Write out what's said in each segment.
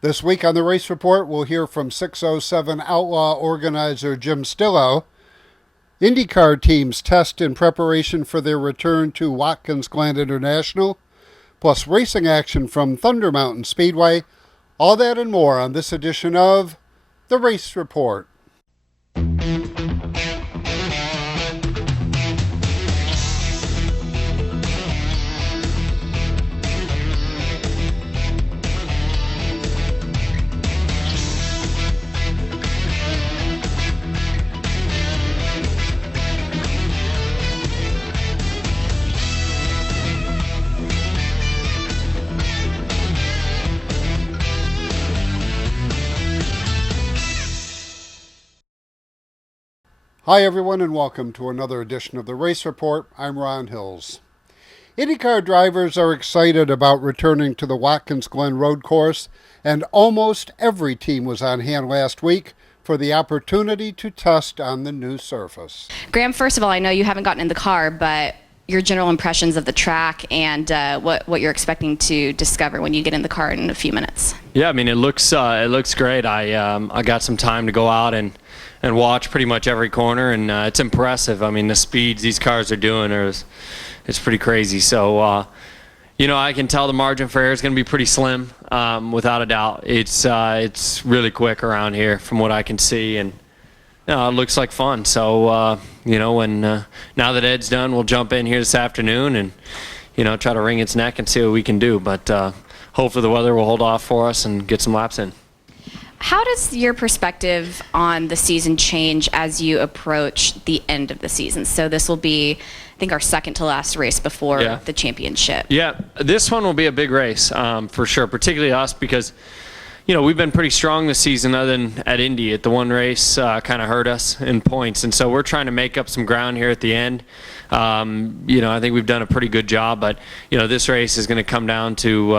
This week on the Race Report, we'll hear from 607 Outlaw organizer Jim Stillo. IndyCar teams test in preparation for their return to Watkins Glen International, plus racing action from Thunder Mountain Speedway. All that and more on this edition of the Race Report. Hi everyone and welcome to another edition of the Race Report. I'm Ron Hills. IndyCar drivers are excited about returning to the Watkins Glen road course, and almost every team was on hand last week for the opportunity to test on the new surface. Graham, first of all, I know you haven't gotten in the car, but your general impressions of the track and what you're expecting to discover when you get in the car in a few minutes. Yeah, I mean, it looks great. I got some time to go out and watch pretty much every corner, and it's impressive. I mean, the speeds these cars are doing it's pretty crazy. So, I can tell the margin for error is going to be pretty slim, without a doubt. It's really quick around here from what I can see, and it looks like fun. So, now that Ed's done, we'll jump in here this afternoon and, try to wring its neck and see what we can do. But hopefully the weather will hold off for us and get some laps in. How does your perspective on the season change as you approach the end of the season? So this will be, I think, our second to last race before the championship. Yeah, this one will be a big race for sure, particularly us because, we've been pretty strong this season other than at Indy. At the one race kind of hurt us in points, and so we're trying to make up some ground here at the end. I think we've done a pretty good job, but, this race is going to come down to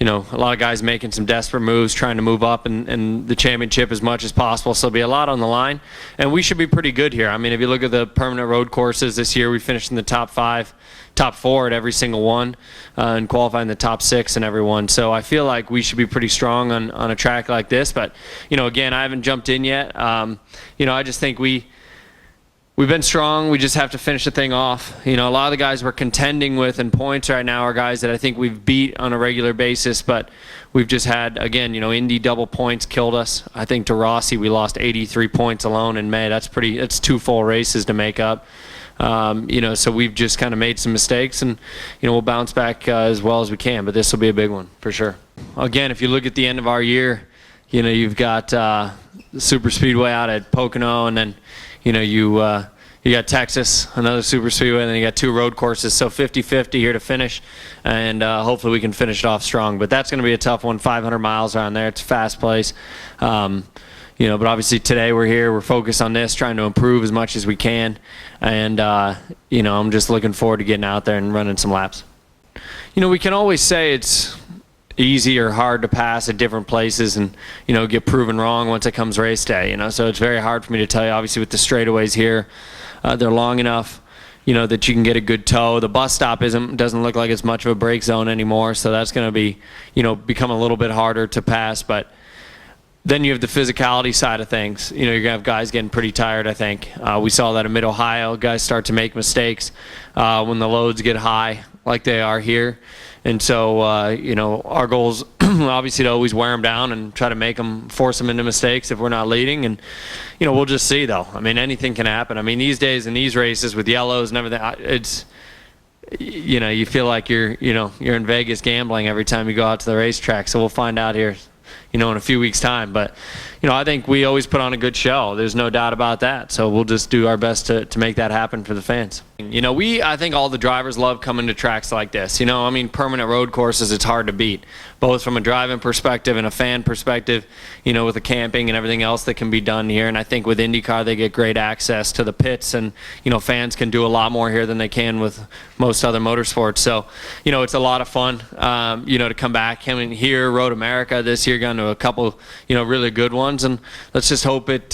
a lot of guys making some desperate moves, trying to move up and the championship as much as possible. So there'll be a lot on the line, and we should be pretty good here. I mean, if you look at the permanent road courses this year, we finished in the top 4 at every single one, and qualifying the top 6 in every one. So I feel like we should be pretty strong on a track like this. But, again, I haven't jumped in yet. I just think we've been strong. We just have to finish the thing off. A lot of the guys we're contending with in points right now are guys that I think we've beat on a regular basis, but we've just had, again, Indy double points killed us. I think to Rossi we lost 83 points alone in May. That's 2 full races to make up. So we've just kind of made some mistakes, and, we'll bounce back as well as we can, but this will be a big one for sure. Again, if you look at the end of our year, you've got the Super Speedway out at Pocono, and then you got Texas, another super speedway, and then you got 2 road courses. So 50-50 here to finish, and hopefully we can finish it off strong. But that's going to be a tough one, 500 miles around there. It's a fast place. But obviously today we're here. We're focused on this, trying to improve as much as we can. And, I'm just looking forward to getting out there and running some laps. We can always say it's easy or hard to pass at different places and, get proven wrong once it comes race day, So it's very hard for me to tell you. Obviously with the straightaways here, they're long enough, that you can get a good tow. The bus stop doesn't look like it's much of a brake zone anymore, so that's going to be, become a little bit harder to pass. But then you have the physicality side of things. You're going to have guys getting pretty tired, I think. We saw that in Mid-Ohio. Guys start to make mistakes when the loads get high like they are here. And so, our goal is obviously to always wear them down and try to force them into mistakes if we're not leading. And, we'll just see, though. I mean, anything can happen. I mean, these days in these races with yellows and everything, it's, you feel like you're in Vegas gambling every time you go out to the racetrack. So we'll find out here, in a few weeks' time. But, I think we always put on a good show. There's no doubt about that. So we'll just do our best to make that happen for the fans. I think all the drivers love coming to tracks like this. Permanent road courses, it's hard to beat, both from a driving perspective and a fan perspective, with the camping and everything else that can be done here. And I think with IndyCar, they get great access to the pits, and, fans can do a lot more here than they can with most other motorsports. So, it's a lot of fun, to come back. Here, Road America this year, gone to a couple, really good ones. And let's just hope it,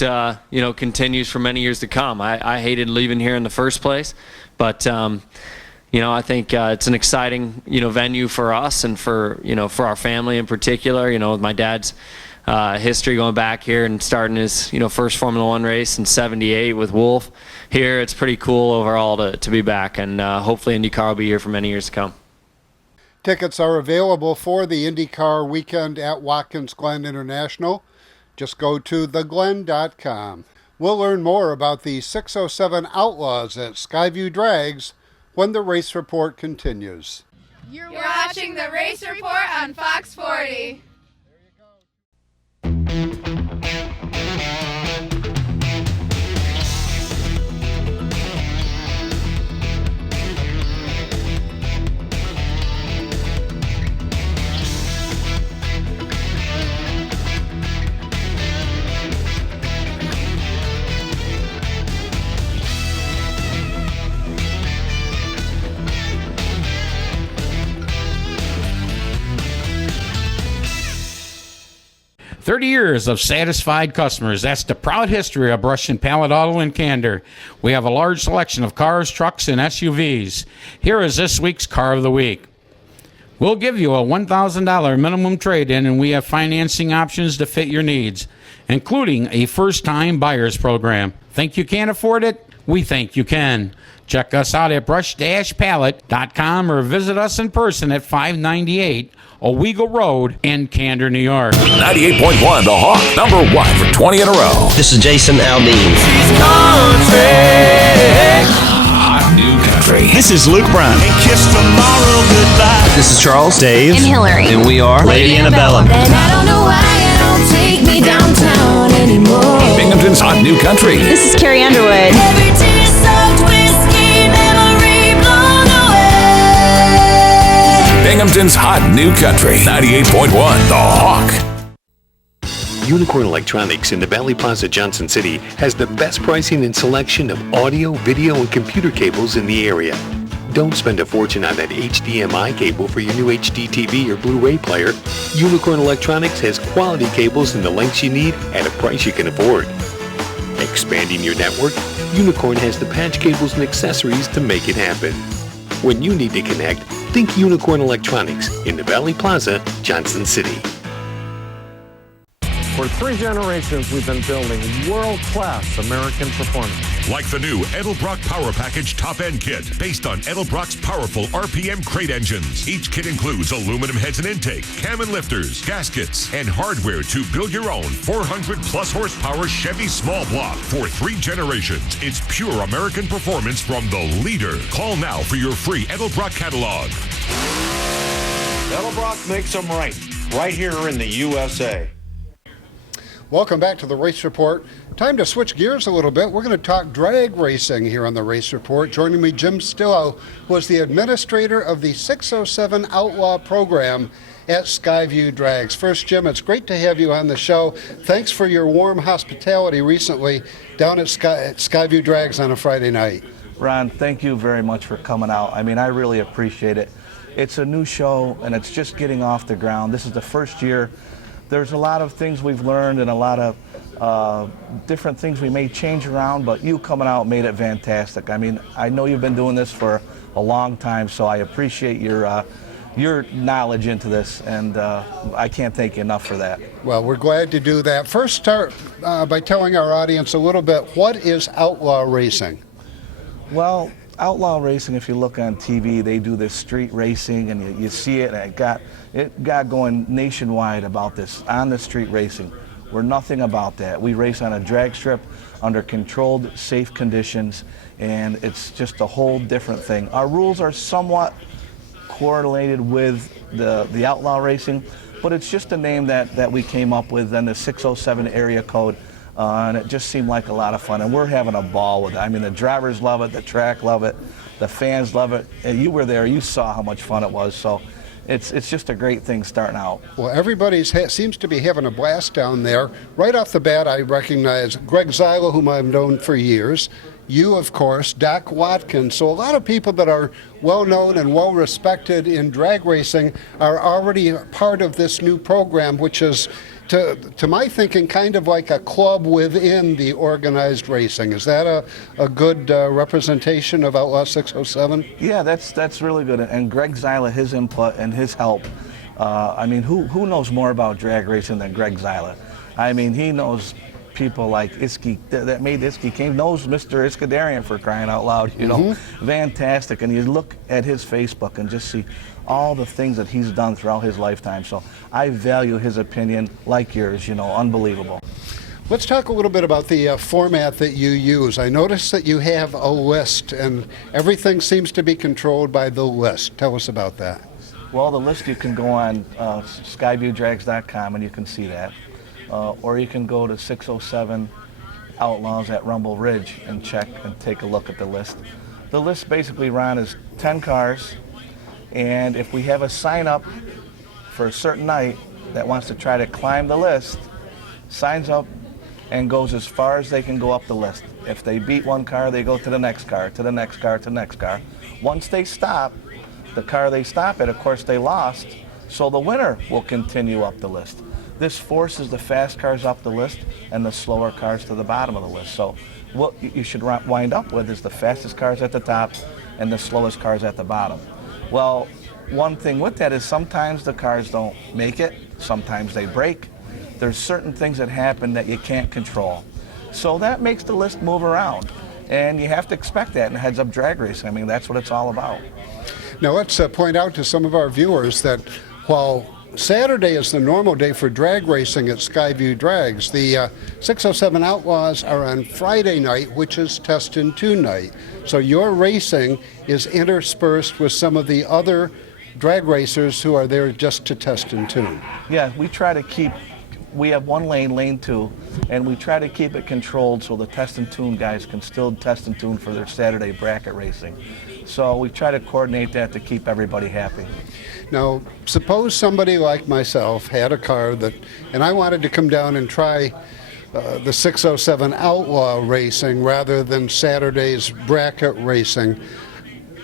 continues for many years to come. I hated leaving here in the first place, but, I think it's an exciting, venue for us and for our family in particular. With my dad's history going back here and starting his, first Formula One race in '78 with Wolf here, it's pretty cool overall to be back, and hopefully IndyCar will be here for many years to come. Tickets are available for the IndyCar weekend at Watkins Glen International. Just go to theglen.com. We'll learn more about the 607 Outlaws at Skyview Drags when the race report continues. You're watching the Race Report on Fox 40. 30 years of satisfied customers. That's the proud history of Brush and Pallet Auto in Candor. We have a large selection of cars, trucks, and SUVs. Here is this week's Car of the Week. We'll give you a $1,000 minimum trade-in, and we have financing options to fit your needs, including a first-time buyer's program. Think you can't afford it? We think you can. Check us out at brush-pallet.com or visit us in person at 598 Owego Road in Candor, New York. 98.1 The Hawk, number 1 for 20 in a row. This is Jason Aldean. Hot New Country. This is Luke Brown. And kiss tomorrow goodbye. This is Charles, Dave, And Hillary. and we are Lady Annabella. And I don't know why you don't take me downtown anymore. Binghamton's Hot New Country. This is Carrie Underwood. Every tear soaked whiskey memory blown away. Binghamton's Hot New Country. 98.1 The Hawk. Unicorn Electronics in the Valley Plaza, Johnson City has the best pricing and selection of audio, video, and computer cables in the area. Don't spend a fortune on that HDMI cable for your new HD TV or Blu-ray player. Unicorn Electronics has quality cables in the lengths you need at a price you can afford. Expanding your network, Unicorn has the patch cables and accessories to make it happen. When you need to connect, think Unicorn Electronics in the Valley Plaza, Johnson City. For 3 generations, we've been building world-class American performance. Like the new Edelbrock Power Package Top-End Kit, based on Edelbrock's powerful RPM crate engines. Each kit includes aluminum heads and intake, cam and lifters, gaskets, and hardware to build your own 400-plus horsepower Chevy small block. For 3 generations, it's pure American performance from the leader. Call now for your free Edelbrock catalog. Edelbrock makes them right here in the USA. Welcome back to the Race Report. Time to switch gears a little bit. We're going to talk drag racing here on the Race Report. Joining me, Jim Stillo, who is the administrator of the 607 Outlaw program at Skyview Drags. First, Jim, it's great to have you on the show. Thanks for your warm hospitality recently down at Skyview Drags on a Friday night. Ron, thank you very much for coming out. I mean, I really appreciate it. It's a new show, and it's just getting off the ground. This is the first year. There's a lot of things we've learned and a lot of different things we may change around, but you coming out made it fantastic. I mean, I know you've been doing this for a long time, so I appreciate your knowledge into this, and I can't thank you enough for that. Well, we're glad to do that. First, start by telling our audience a little bit, what is outlaw racing? Well, outlaw racing, if you look on TV, they do this street racing, and you see it, and it got going nationwide about this, on the street racing. We're nothing about that. We race on a drag strip under controlled, safe conditions, and it's just a whole different thing. Our rules are somewhat correlated with the outlaw racing, but it's just a name that we came up with, and the 607 area code. And it just seemed like a lot of fun, and we're having a ball with it. I mean, the drivers love it, the track love it, the fans love it. And you were there, you saw how much fun it was. So it's just a great thing starting out. Well, everybody seems to be having a blast down there. Right off the bat, I recognize Greg Zyla, whom I've known for years. You, of course, Doc Watkins. So a lot of people that are well-known and well-respected in drag racing are already part of this new program, which is to my thinking, kind of like a club within the organized racing. Is that a good representation of Outlaw 607? Yeah, that's really good. And Greg Zyla, his input and his help. I mean, who knows more about drag racing than Greg Zyla? I mean, he knows people like Iski, that made Iski King, knows Mr. Iskadarian, for crying out loud, you know. Fantastic. And you look at his Facebook and just see all the things that he's done throughout his lifetime. So I value his opinion like yours, you know, unbelievable. Let's talk a little bit about the format that you use. I noticed that you have a list, and everything seems to be controlled by the list. Tell us about that. Well, the list, you can go on skyviewdrags.com and you can see that. Or you can go to 607 Outlaws at Rumble Ridge and check and take a look at the list. The list basically, Ron, is 10 cars, and if we have a sign up for a certain night that wants to try to climb the list, signs up and goes as far as they can go up the list. If they beat one car, they go to the next car, to the next car, to the next car. Once they stop, the car they stop at, of course, they lost, so the winner will continue up the list. This forces the fast cars up the list and the slower cars to the bottom of the list. So what you should wind up with is the fastest cars at the top and the slowest cars at the bottom. Well, one thing with that is sometimes the cars don't make it, sometimes they break. There's certain things that happen that you can't control. So that makes the list move around. And you have to expect that in heads-up drag racing. I mean, that's what it's all about. Now let's point out to some of our viewers that while Saturday is the normal day for drag racing at Skyview Drags, the 607 Outlaws are on Friday night, which is Test and Tune night. So your racing is interspersed with some of the other drag racers who are there just to test and tune. Yeah, we try to keep, we have one lane, lane 2, and we try to keep it controlled so the test and tune guys can still test and tune for their Saturday bracket racing. So we try to coordinate that to keep everybody happy. Now, suppose somebody like myself had a car and I wanted to come down and try the 607 Outlaw racing rather than Saturday's bracket racing.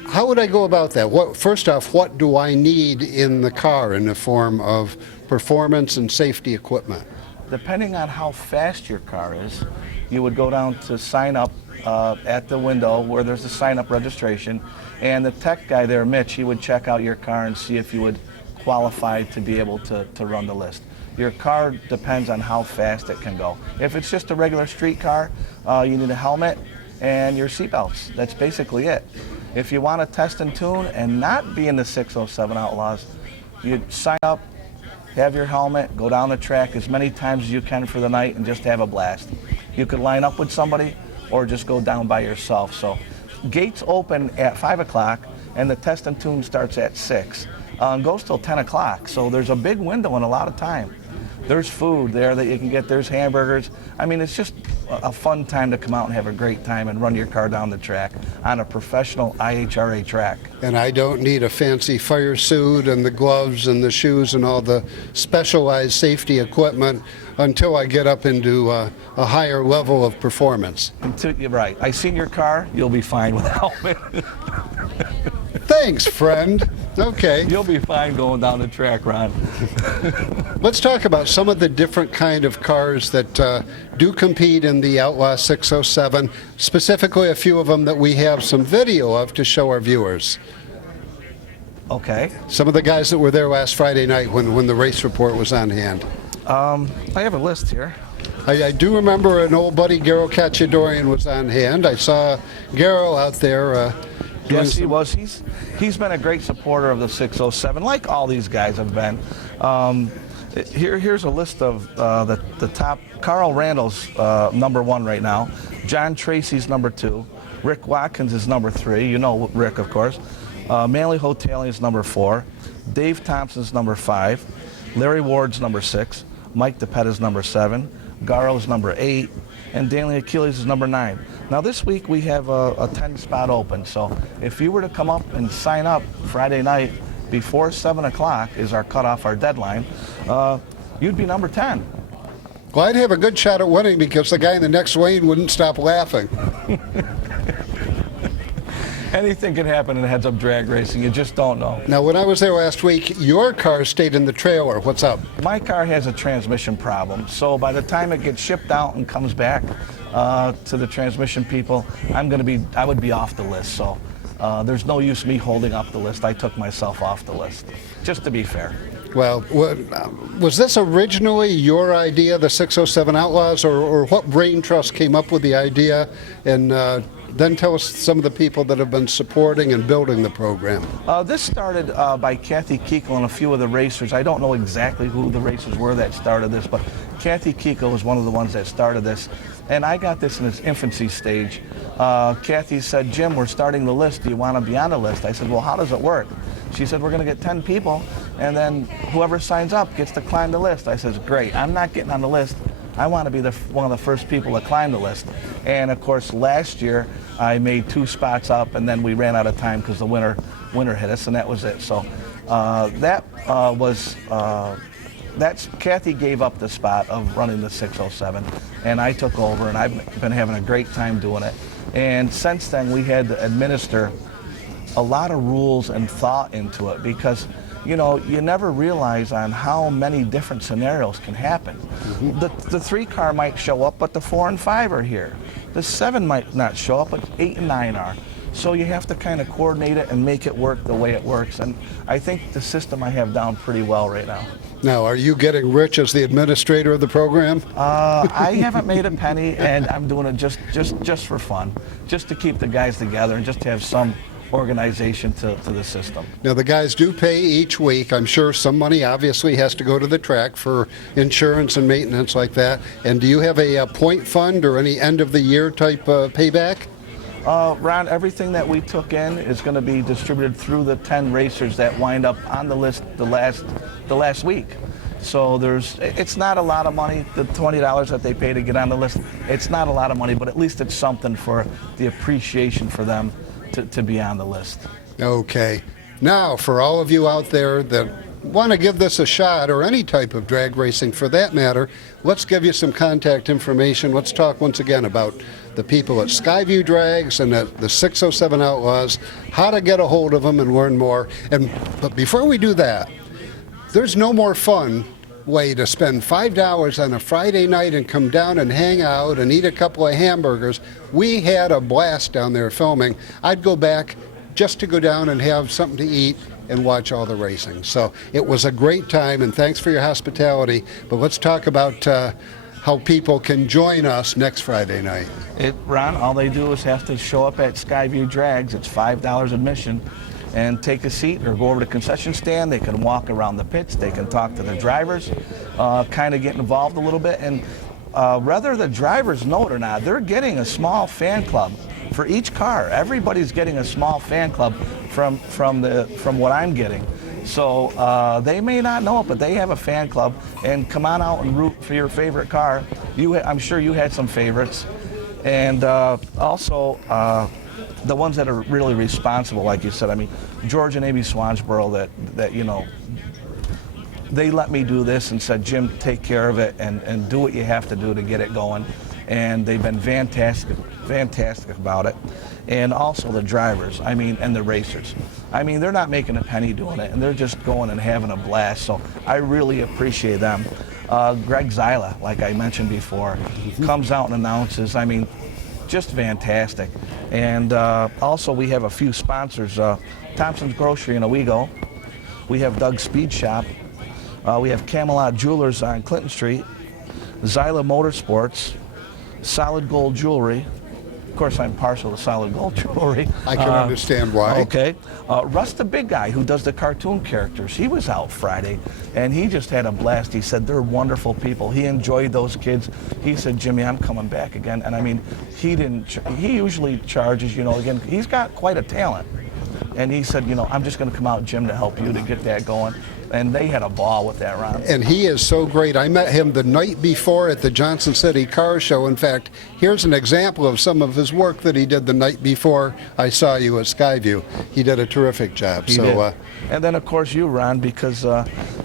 How would I go about that? First off, what do I need in the car in the form of performance and safety equipment? Depending on how fast your car is, you would go down to sign up at the window where there's a sign-up registration, and the tech guy there, Mitch, he would check out your car and see if you would qualify to be able to run the list. Your car depends on how fast it can go. If it's just a regular street car, you need a helmet and your seatbelts. That's basically it. If you want to test and tune and not be in the 607 Outlaws, you sign up, have your helmet, go down the track as many times as you can for the night and just have a blast. You could line up with somebody or just go down by yourself. So gates open at 5 o'clock and the test and tune starts at 6 and goes till 10 o'clock. So there's a big window and a lot of time. There's food there that you can get. There's hamburgers. I mean, it's just a fun time to come out and have a great time and run your car down the track on a professional IHRA track. And I don't need a fancy fire suit and the gloves and the shoes and all the specialized safety equipment until I get up into a higher level of performance. You're right. I seen your car. You'll be fine with a helmet. Thanks, friend. Okay. You'll be fine going down the track, Ron. Let's talk about some of the different kind of cars that do compete in the Outlaw 607, specifically a few of them that we have some video of to show our viewers. Okay. Some of the guys that were there last Friday night when the race report was on hand. I have a list here. I do remember an old buddy, Garo Cacciadorian, was on hand. I saw Garo out there. Yes, he was. He's been a great supporter of the 607, like all these guys have been. Here's a list of the top. Carl Randall's number 1 right now. John Tracy's number 2. Rick Watkins is number 3. You know Rick, of course. Manley Hotelian is number 4. Dave Thompson's number 5. Larry Ward's number 6. Mike DePetta's number 7. Garo's number 8. And Danley Achilles is number 9. Now this week we have a 10 spot open, so if you were to come up and sign up Friday night before 7 o'clock is our cutoff, our deadline, you'd be number 10. Well, I'd have a good shot at winning because the guy in the next lane wouldn't stop laughing. Anything can happen in heads-up drag racing. You just don't know. Now, when I was there last week, your car stayed in the trailer. What's up? My car has a transmission problem, so by the time it gets shipped out and comes back to the transmission people, I would be off the list. So there's no use me holding up the list. I took myself off the list, just to be fair. Well, was this originally your idea, the 607 Outlaws, or what brain trust came up with the idea? And then tell us some of the people that have been supporting and building the program. This started by Kathy Kiekel and a few of the racers. I don't know exactly who the racers were that started this, but Kathy Kiekel was one of the ones that started this. And I got this in its infancy stage. Kathy said, Jim, we're starting the list. Do you want to be on the list? I said, well, how does it work? She said, we're going to get 10 people, and then whoever signs up gets to climb the list. I said, great. I'm not getting on the list. I want to be one of the first people to climb the list. And, of course, last year I made 2 spots up, and then we ran out of time because the winter hit us, and that was it. So that's Kathy gave up the spot of running the 607, and I took over, and I've been having a great time doing it. And since then, we had to administer a lot of rules and thought into it because, you know, you never realize on how many different scenarios can happen. Mm-hmm. The 3 car might show up, but the 4 and 5 are here. The 7 might not show up, but 8 and 9 are. So you have to kind of coordinate it and make it work the way it works. And I think the system I have down pretty well right now. Now, are you getting rich as the administrator of the program? I haven't made a penny, and I'm doing it just for fun, just to keep the guys together and just to have some organization to the system. Now, the guys do pay each week. I'm sure some money obviously has to go to the track for insurance and maintenance like that. And do you have a point fund or any end of the year type payback? Ron, everything that we took in is going to be distributed through the 10 racers that wind up on the list the last week. So it's not a lot of money, the $20 that they pay to get on the list. It's not a lot of money, but at least it's something for the appreciation for them to be on the list. Okay. Now, for all of you out there that want to give this a shot, or any type of drag racing for that matter, let's give you some contact information. Let's talk once again about the people at Skyview Drags and at the 607 Outlaws, how to get a hold of them and learn more. But before we do that, there's no more fun way to spend $5 on a Friday night and come down and hang out and eat a couple of hamburgers. We had a blast down there filming. I'd go back just to go down and have something to eat and watch all the racing. So it was a great time, and thanks for your hospitality. But let's talk about how people can join us next Friday night. Ron, all they do is have to show up at Skyview Drags. It's $5 admission, and take a seat or go over to the concession stand. They can walk around the pits. They can talk to the drivers, kind of get involved a little bit. And whether the drivers know it or not, they're getting a small fan club for each car. Everybody's getting a small fan club from what I'm getting. So they may not know it, but they have a fan club. And come on out and root for your favorite car. I'm sure you had some favorites. And also, the ones that are really responsible, like you said. I mean, George and Amy Swansboro, that you know, they let me do this and said, Jim, take care of it and do what you have to do to get it going. And they've been fantastic about it. And also the drivers, I mean, and the racers. I mean, they're not making a penny doing it, and they're just going and having a blast. So I really appreciate them. Greg Zyla, like I mentioned before, comes out and announces. I mean, just fantastic. And also we have a few sponsors. Thompson's Grocery in Owego. We have Doug's Speed Shop. We have Camelot Jewelers on Clinton Street. Zyla Motorsports. Solid Gold Jewelry. Of course, I'm partial to Solid Gold Jewelry. I can understand why. Okay. Russ the Big Guy, who does the cartoon characters, he was out Friday, and he just had a blast. He said they're wonderful people. He enjoyed those kids. He said, Jimmy, I'm coming back again. And I mean, he usually charges, you know, again, he's got quite a talent. And he said, you know, I'm just going to come out, Jim, to help you to get that going. And they had a ball with that, Ron. And he is so great. I met him the night before at the Johnson City Car Show. In fact, here's an example of some of his work that he did the night before I saw you at Skyview. He did a terrific job. He did. And then, of course, you, Ron, because,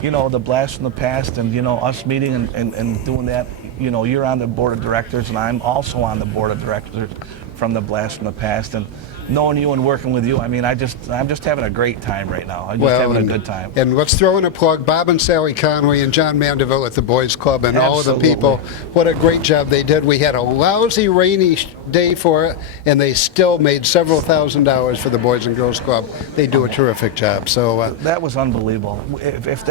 you know, the blast from the past and, you know, us meeting and doing that, you know, you're on the board of directors, and I'm also on the board of directors from the blast from the past. And knowing you and working with you, I mean, I'm just having a great time right now. I'm just having a good time. And let's throw in a plug, Bob and Sally Conway and John Mandeville at the Boys Club and all of the people. What a great job they did. We had a lousy rainy day for it, and they still made several $1,000s for the Boys and Girls Club. They do a terrific job. So that was unbelievable. If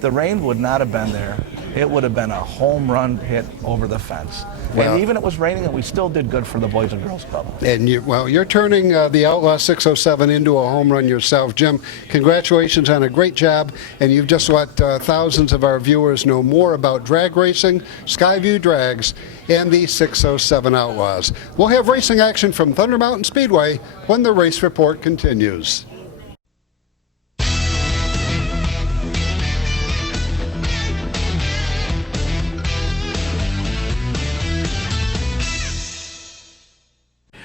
the rain would not have been there, it would have been a home run hit over the fence. Well, and even it was raining, and we still did good for the Boys and Girls Club. And you're turning the Outlaw 607 into a home run yourself. Jim, congratulations on a great job, and you've just let thousands of our viewers know more about drag racing, Skyview Drags, and the 607 Outlaws. We'll have racing action from Thunder Mountain Speedway when the race report continues.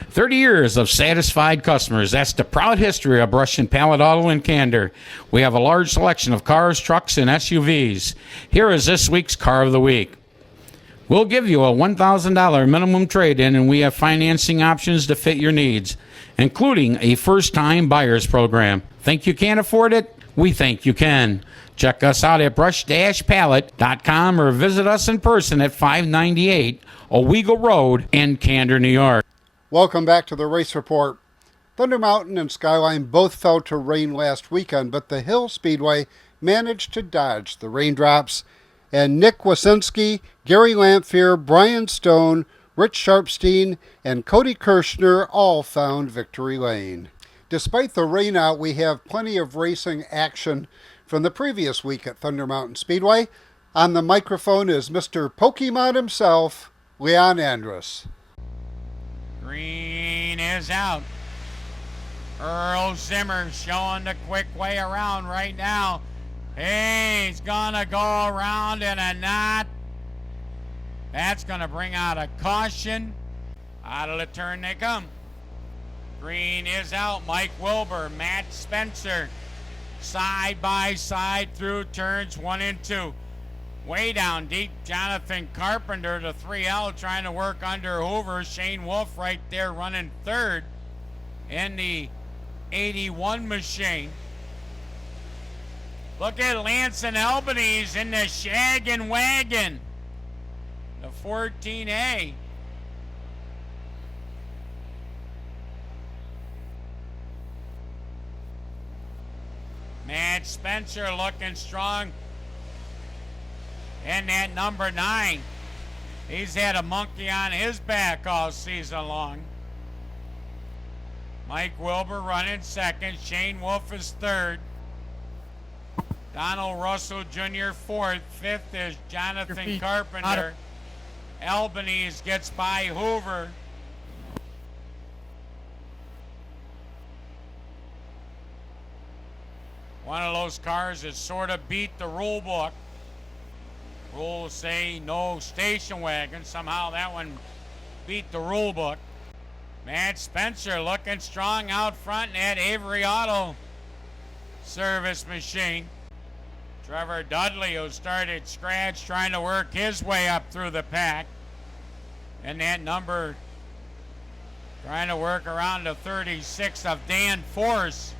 "30 years of satisfied customers. That's the proud history of Brush and Pallet Auto in Candor. We have a large selection of cars, trucks, and SUVs. Here is this week's Car of the Week. We'll give you a $1,000 minimum trade-in, and we have financing options to fit your needs, including a first-time buyers program. Think you can't afford it? We think you can. Check us out at brush-pallet.com or visit us in person at 598 Owego Road in Candor, New York. Welcome back to the race report. Thunder Mountain and Skyline both fell to rain last weekend, but the Hill Speedway managed to dodge the raindrops, and Nick Wasinski, Gary Lamphere, Brian Stone, Rich Sharpstein, and Cody Kirshner all found victory lane. Despite the rain out, we have plenty of racing action from the previous week at Thunder Mountain Speedway. On the microphone is Mr. Pokemon himself, Leon Andrus. Green is out. Earl Zimmer showing the quick way around right now. He's gonna go around in a knot. That's gonna bring out a caution. Out of the turn they come. Green is out. Mike Wilbur, Matt Spencer, side by side through turns 1 and 2. Way down deep, Jonathan Carpenter, the 3L, trying to work under Hoover. Shane Wolf right there running third in the 81 machine. Look at Lance and Albanese in the shaggin' wagon, the 14A. Matt Spencer looking strong. And that number 9, he's had a monkey on his back all season long. Mike Wilbur running second. Shane Wolf is third. Donald Russell Jr. fourth. Fifth is Jonathan Carpenter. Albanese gets by Hoover. One of those cars that sort of beat the rule book. Rules say no station wagon. Somehow that one beat the rule book. Matt Spencer looking strong out front in that Avery Auto service machine. Trevor Dudley, who started scratch, trying to work his way up through the pack. And that number trying to work around the 36 of Dan Force.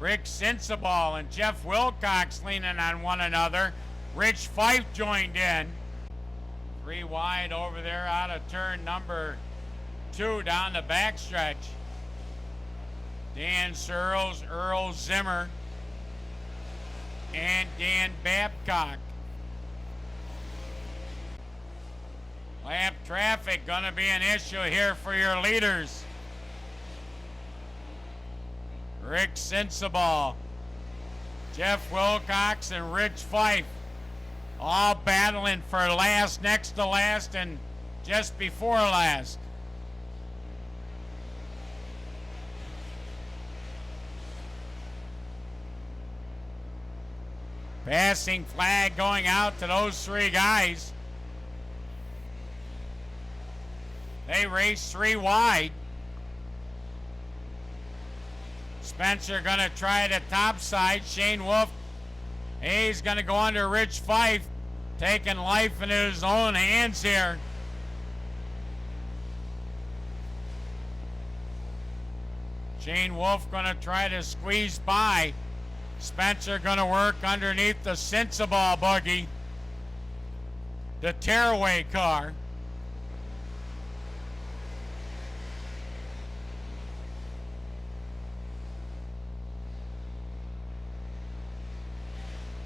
Rick Sensabaugh and Jeff Wilcox leaning on one another. Rich Fife joined in. 3 wide over there out of turn number 2 down the backstretch. Dan Searles, Earl Zimmer, and Dan Babcock. Lap traffic gonna be an issue here for your leaders. Rick Sensabaugh, Jeff Wilcox, and Rich Fife all battling for last, next to last, and just before last. Passing flag going out to those 3 guys. They race 3 wide. Spencer gonna try the top side. Shane Wolf, he's gonna go under Rich Fife, taking life into his own hands here. Shane Wolf going to try to squeeze by. Spencer going to work underneath the Sensible buggy, the tearaway car.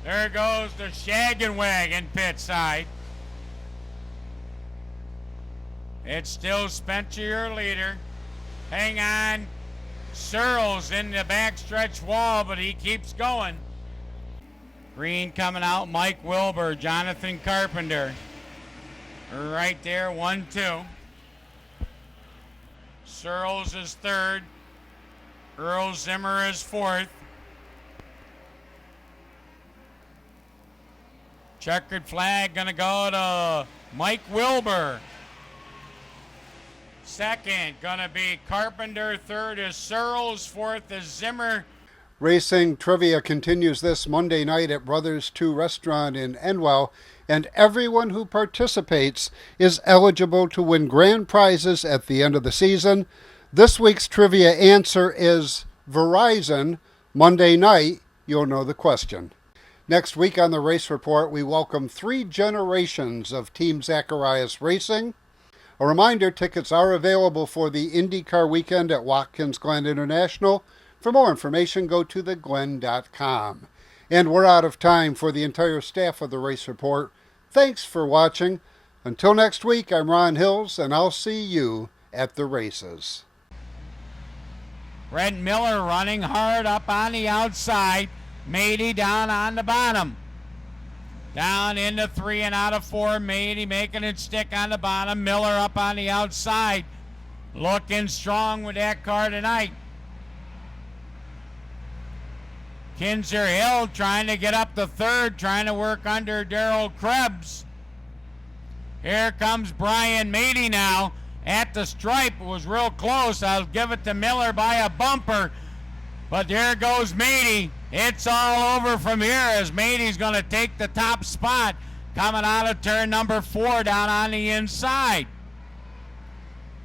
There goes the Shaggin' Wagon pit side. It's still Spencer, your leader. Hang on. Searles in the backstretch wall, but he keeps going. Green coming out, Mike Wilbur, Jonathan Carpenter. Right there, 1-2. Searles is third. Earl Zimmer is fourth. Checkered flag gonna go to Mike Wilbur. Second gonna be Carpenter. Third is Searles. Fourth is Zimmer. Racing trivia continues this Monday night at Brothers 2 Restaurant in Enwell, and everyone who participates is eligible to win grand prizes at the end of the season. This week's trivia answer is Verizon. Monday night, you'll know the question. Next week on the Race Report, we welcome 3 generations of Team Zacharias Racing. A reminder, tickets are available for the IndyCar weekend at Watkins Glen International. For more information, go to theglen.com. And we're out of time. For the entire staff of the Race Report, thanks for watching. Until next week, I'm Ron Hills, and I'll see you at the races. Brent Miller running hard up on the outside. Mady down on the bottom. Down into 3 and out of 4. Mady making it stick on the bottom. Miller up on the outside. Looking strong with that car tonight. Kinzer Hill trying to get up the third, trying to work under Darrell Krebs. Here comes Brian Mady now at the stripe. It was real close. I'll give it to Miller by a bumper. But there goes Mady. It's all over from here as Mady's going to take the top spot coming out of turn number 4 down on the inside.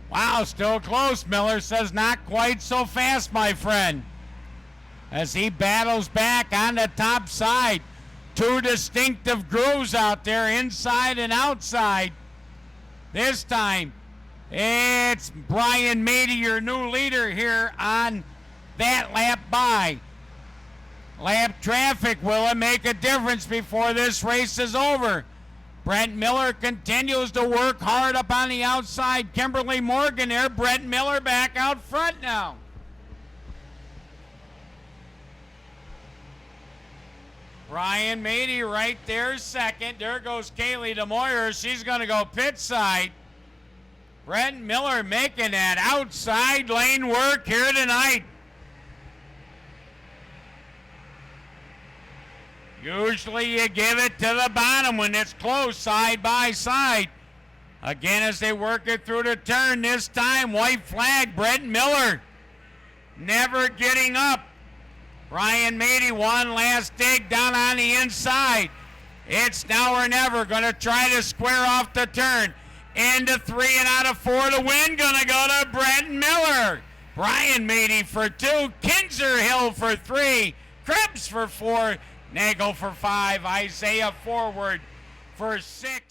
Wow, still close. Miller says not quite so fast, my friend. As he battles back on the top side. 2 distinctive grooves out there, inside and outside. This time, it's Brian Mady, your new leader here on that lap by. Lap traffic, will it make a difference before this race is over? Brent Miller continues to work hard up on the outside. Kimberly Morgan there. Brent Miller back out front now. Brian Mady right there second. There goes Kaylee DeMoyer. She's going to go pit side. Brent Miller making that outside lane work here tonight. Usually you give it to the bottom when it's close, side by side. Again, as they work it through the turn, this time, white flag, Brent Miller never getting up. Brian Mady, one last dig down on the inside. It's now or never, going to try to square off the turn. Into 3 and out of 4 to win, going to go to Brent Miller. Brian Mady for 2, Kinzer Hill for 3, Krebs for 4, Nagel for 5, Isaiah forward for 6.